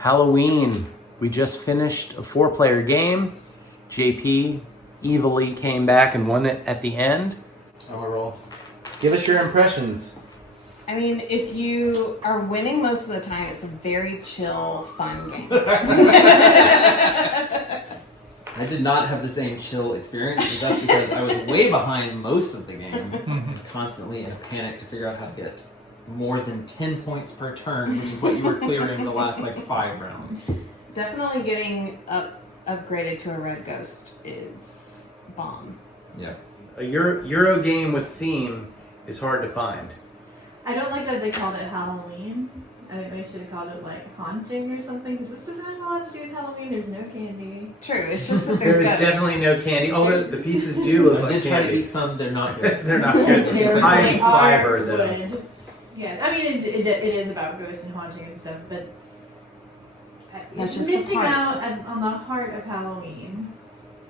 Halloween. We just finished a 4-player game. JP evilly came back and won it at the end. On a roll. Give us your impressions. I mean, if you are winning most of the time, it's a very chill, fun game. I did not have the same chill experience, but that's because I was way behind most of the game, constantly in a panic to figure out how to get more than 10 points per turn, which is what you were clearing the last 5 rounds. Definitely getting upgraded to a red ghost is bomb. Yeah. A Euro game with theme is hard to find. I don't like that they called it Halloween. I think they should have called it haunting or something, because this doesn't have a lot to do with Halloween. There's no candy. True, it's just that there's There is ghosts. definitely no candy. Oh, the pieces do look I like did try to candy. eat some, they're not good. They're not good. It's high in fiber, though. Wood. Yeah, I mean, it is about ghosts and haunting and stuff, but That's it's just the missing part. out on the heart of Halloween.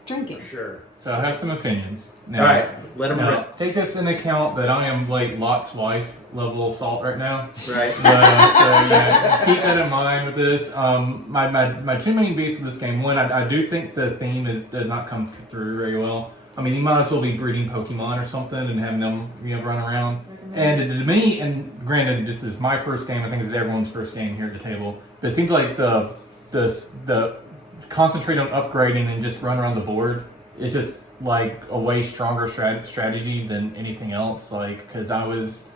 Drinking. Sure. So I have some opinions. All right, let them Now, rip. take this into account that I am Lot's wife level assault right now. Right. So yeah, keep that in mind with this. My two main beats of this game. One, I do think the theme does not come through very well. I mean, you might as well be breeding Pokemon or something and having them run around. And to me, and granted, this is my first game. I think this is everyone's first game here at the table. But it seems like the concentrate on upgrading and just run around the board is just a way stronger strategy than anything else. Because I was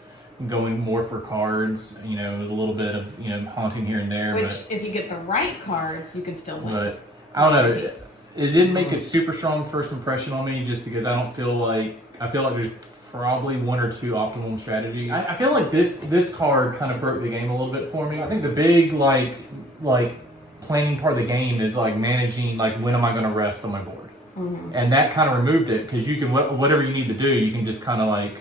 going more for cards, a little bit of haunting here and there. Which, if you get the right cards, you can still win. But I don't know. It didn't make a super strong first impression on me, just because I feel like there's probably one or two optimum strategies. I feel like this card kind of broke the game a little bit for me. I think the big planning part of the game is managing when am I going to rest on my board, and that kind of removed it, because you can whatever you need to do, you can just kind of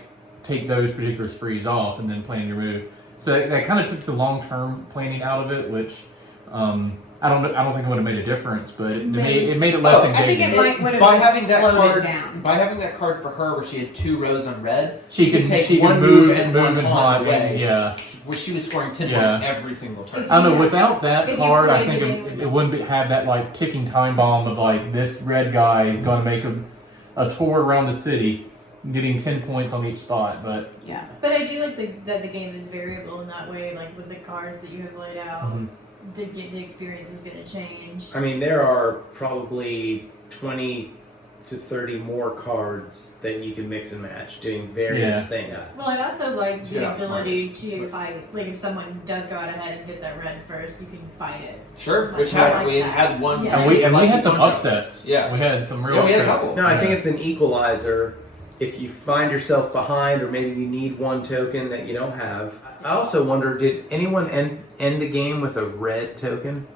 take those particular sprees off and then plan your move. So that kind of took the long term planning out of it, which I don't think it would have made a difference, but it made it less engaging. I think it might would have By just having that slowed card, it down. by having that card for her, where she had 2 rows on red, She could can one move and one haunt haunt, away. yeah. Where she was scoring 10 Yeah. points every single turn. I don't know. Without that If you card, I played think it it wouldn't have that ticking time bomb of this red guy is going to make a tour around the city, getting 10 points on each spot. But Yeah. But I do like that the game is variable in that way, with the cards that you have laid out. The experience is going to change. I mean, there are probably 20 to 30 more cards that you can mix and match doing various things. Well, I also like the Yeah, ability to fight. If someone does go out ahead and get that red first, you can fight it. Sure, Like, which I like we that. had one. Yeah. and we had some one- upsets. Yeah. We had some real Yeah, we had a upsets. couple. No, I think Yeah. it's an equalizer. If you find yourself behind, or maybe you need one token that you don't have. I also wonder, did anyone end the game with a red token?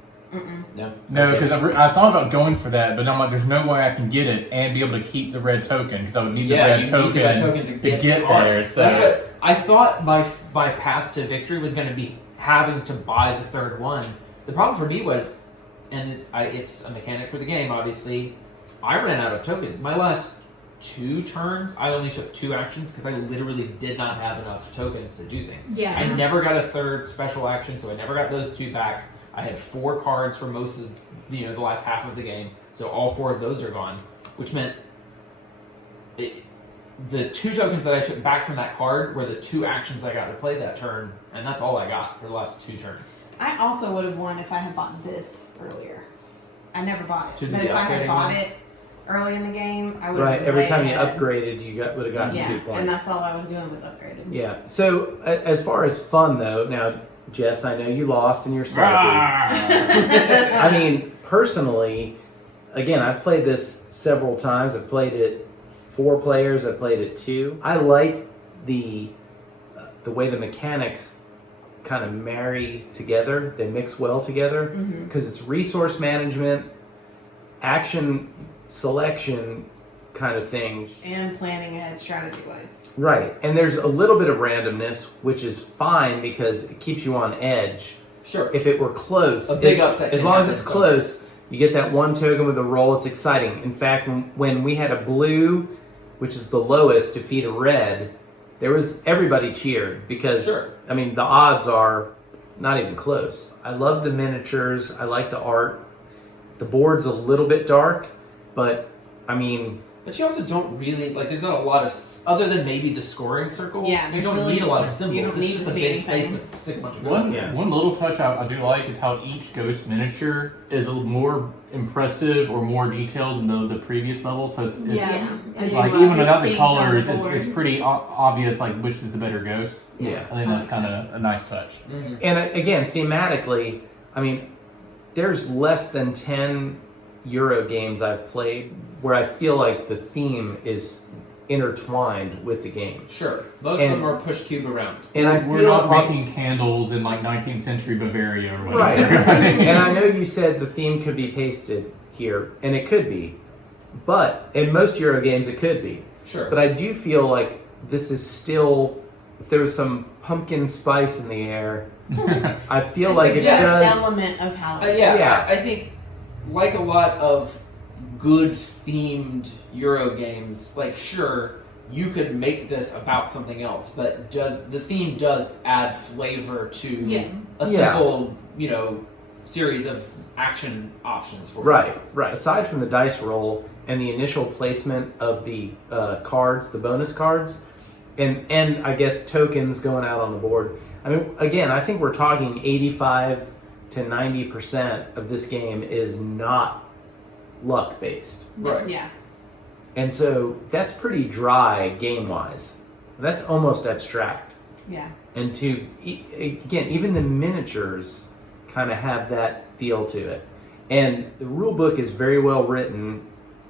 No. No, Okay. because I thought about going for that, but I'm like, there's no way I can get it and be able to keep the red token, because I would need the Yeah, red you token, need the red token to get there. cards. So. That's what I thought. My path to victory was going to be having to buy the third one. The problem for me was, and it's a mechanic for the game, obviously, I ran out of tokens. My last 2 turns, I only took 2 actions because I literally did not have enough tokens to do things. Yeah. I never got a third special action, so I never got those 2 back. I had 4 cards for most of the last half of the game, so all 4 of those are gone, which meant the 2 tokens that I took back from that card were the 2 actions I got to play that turn, and that's all I got for the last 2 turns. I also would have won if I had bought this earlier. I never bought To it. do But the if I had upgrading bought one? it early in the game, I would have Right. been Every way time you ahead. upgraded, you would have gotten 2 Yeah, points. and that's all I was doing was upgrading. Yeah. So as far as fun though, now Jess, I know you lost and you're salty. I mean, personally, again, I've played this several times. I've played it 4 players. I've played it 2. I like the way the mechanics kind of marry together. They mix well together because it's resource management, action selection kind of thing. And planning ahead strategy wise. Right. And there's a little bit of randomness, which is fine because it keeps you on edge. Sure. If it were close, A big upset as can long as happen it's somewhere. close, you get that 1 token with a roll. It's exciting. In fact, when we had a blue, which is the lowest, defeat a red, everybody cheered because Sure. I mean the odds are not even close. I love the miniatures. I like the art. The board's a little bit dark, but I mean, But you also don't really like. There's not a lot of other than maybe the scoring circles. Yeah, you there's don't really- need a lot of symbols. you don't It's need just to a see big space anything. to stick a bunch of ghosts. One little touch I do like is how each ghost miniature is a little more impressive or more detailed than the previous level. So it's Yeah. It's like Distinct even without the distinct on colors, the it's board. pretty obvious like which is the better ghost. yeah. I think that's kind of a nice touch. Mhm. And again, thematically, I mean, there's less than 10 Euro games I've played where I feel like the theme is intertwined with the game. Sure. Most And- of them are push cube around. And I We're feel not like, making candles in like 19th century Bavaria or whatever. right. And I know you said the theme could be pasted here, and it could be. But in most Euro games, it could be. Sure. But I do feel like this is still, if there was some pumpkin spice in the air, I feel It's like a it good does. element of Halloween. Yeah. I think like a lot of good themed Euro games, like sure you could make this about something else, but the theme does add flavor to Yeah. a Yeah. simple, series of action options for you. Right. Aside from the dice roll and the initial placement of the cards, the bonus cards, and I guess tokens going out on the board. I mean, again, I think we're talking 85 to 90% of this game is not luck based, Right. Yeah. and so that's pretty dry game wise. That's almost abstract. Yeah. And again, even the miniatures kind of have that feel to it. And the rule book is very well written,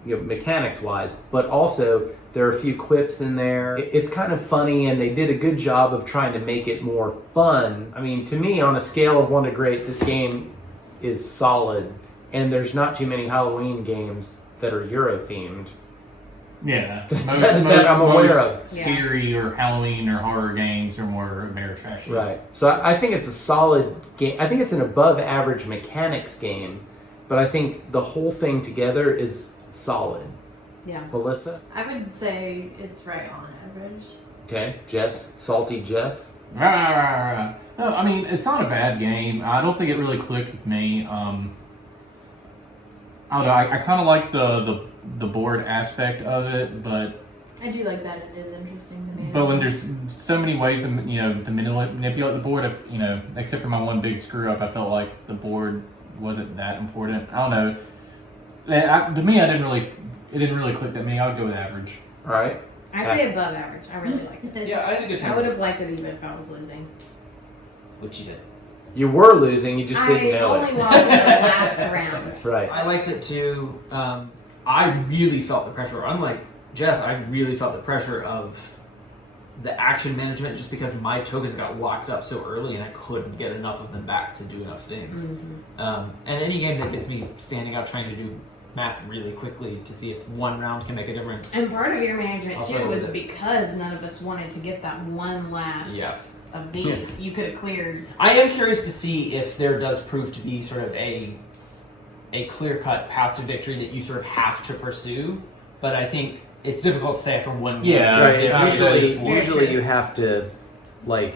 mechanics wise, but also there are a few quips in there. It's kind of funny, and they did a good job of trying to make it more fun. I mean, to me, on a scale of 1 to great, this game is solid, and there's not too many Halloween games that are Euro themed. Yeah, That I'm aware of. scary or Halloween or horror games are more trashy. Right. So I think it's a solid game. I think it's an above average mechanics game, but I think the whole thing together is solid. Yeah. Melissa? I would say it's right on average. Okay. Jess? Salty Jess? Rah, rah, rah, rah. No, I mean it's not a bad game. I don't think it really clicked with me. I don't know. I kind of like the board aspect of it, but I do like that. It is interesting to me. when there's so many ways to to manipulate the board, except for my one big screw up, I felt like the board wasn't that important. I don't know. To me, it didn't really click at me. I would go with average. All right. I say above average. I really liked it. Yeah, I had a good time. I would have liked it even if I was losing. Which you did. You were losing, you just didn't I know only it. lost in the last round. Right. I liked it too. I really felt the pressure. Unlike Jess, I really felt the pressure of the action management just because my tokens got locked up so early and I couldn't get enough of them back to do enough things. And any game that gets me standing up trying to do math really quickly to see if one round can make a difference. And part of your management Also, too was was it- because none of us wanted to get that one last of these. You could have cleared. I am curious to see if there does prove to be sort of a clear-cut path to victory that you sort of have to pursue, but I think it's difficult to say from one game. Yeah, Right. Yeah, Usually Very true. you have to, like,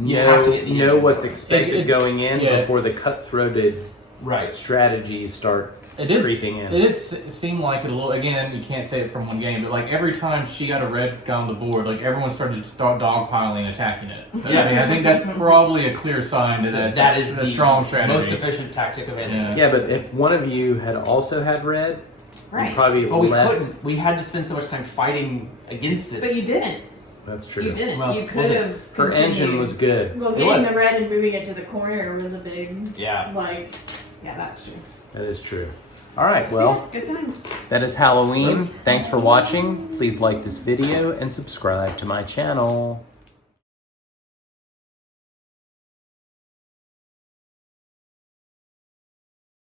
You have to get the know engine what's going. expected going in yeah. before the cut-throated right. strategies start It did, creeping in. it did seem like it a little. Again, you can't say it from one game, but like every time she got a red guy on the board, like everyone started to start dogpiling and attacking it. So Yeah. I mean, I think that's probably a clear sign that That is a the strong strategy. most efficient tactic of any. Yeah. Yeah, but if one of you had also had red, Right. you'd probably But we less. couldn't. We had to spend so much time fighting against it. But you didn't. That's true. You didn't. Well, you was could it- have. Her engine was good. Well, It getting was. the red and moving it to the corner was a big, yeah. like, Yeah, that's true. That is true. All right, well, Good times. that is Halloween. Thanks for watching. Please like this video and subscribe to my channel.